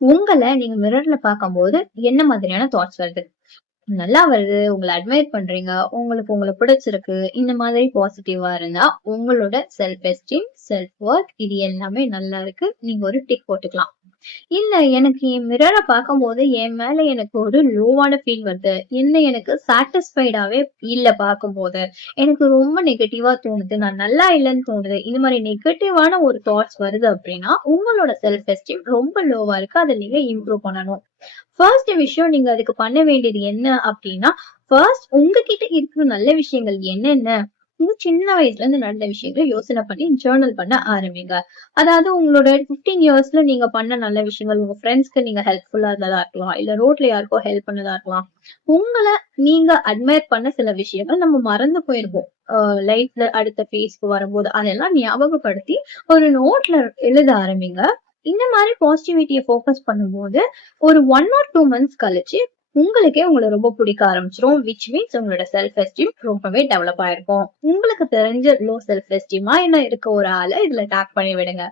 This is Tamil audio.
உங்கள நீங்க மிரர்ல பார்க்கும்போது என்ன மாதிரியான தாட்ஸ் வருது? நல்லா வருது, உங்கள அட்மையர் பண்றீங்க, உங்களுக்கு உங்கள பிடிச்சிருக்கு, இந்த மாதிரி பாசிட்டிவா இருந்தா, உங்களோட செல்ஃப் எஸ்டீம், செல்ஃப் வொர்த் இது எல்லாமே நல்லா இருக்கு. நீங்க ஒரு டிக் போட்டுக்கலாம். இல்ல எனக்கு என் மிரர பார்க்கும்போது, என் மேல எனக்கு ஒரு லோவான ஃபீல் வருது. என்ன எனக்கு சாட்டிஸ்ஃபைடாவே இல்ல பார்க்கும்போது. எனக்கு ரொம்ப நெகட்டிவா தோணுது. நான் நல்லா இல்லன்னு தோணுது. இந்த மாரி நெகட்டிவான ஒரு தாட்ஸ் வருது அப்டின்னா, உங்களோட செல்ஃப் எஸ்டீம் ரொம்ப லோவா இருக்கு. அத நீங்க இம்ப்ரூவ் பண்ணணும். ஃபர்ஸ்ட் விஷயம் நீங்க அதுக்கு பண்ண வேண்டியது என்ன அப்டின்னா, ஃபர்ஸ்ட் உங்ககிட்ட இருக்கிற நல்ல விஷயங்கள் என்னென்ன? உங்க சின்ன வயசுல இருந்து நடந்த விஷயங்கள யோசனை பண்ணி ஜர்னல் பண்ண ஆரம்பிங்க. அதாவது உங்களோட 15 இயர்ஸ்ல நீங்க பண்ண நல்ல விஷயங்கள், உங்க ஃப்ரெண்ட்ஸ்க்கு நீங்க ஹெல்ப்ஃபுல்லா இருந்ததா இருக்கலாம். இல்ல ரோட்ல யாருக்கோ ஹெல்ப் பண்ணதா இருக்கலாம். உங்கள நீங்க அட்மையர் பண்ண சில விஷயங்கள் நம்ம மறந்து போயிருப்போம். லைஃப்ல அடுத்த ஃபேஸ்க்கு வரும்போது, அதெல்லாம் ஞாபகப்படுத்தி ஒரு நோட்ல எழுத ஆரம்பிங்க. இந்த மாரி பாசிட்டிவிட்டிய ஃபோக்கஸ் பண்ணும்போது, ஒரு 1 ஆர் 2 மந்த்ஸ் கழிச்சு, உங்களுக்கே உங்கள ரொம்ப பிடிக்க ஆரம்பிச்சுரும். விச் மீன்ஸ் உங்களோட செல்ஃப் எஸ்டீம் ரொம்பவே டெவலப் ஆயிருக்கும். உங்களுக்கு தெரிஞ்ச லோ செல்ஃப் எஸ்டீமா என்ன இருக்க ஒரு ஆள இதுல டேக் பண்ணி விடுங்க.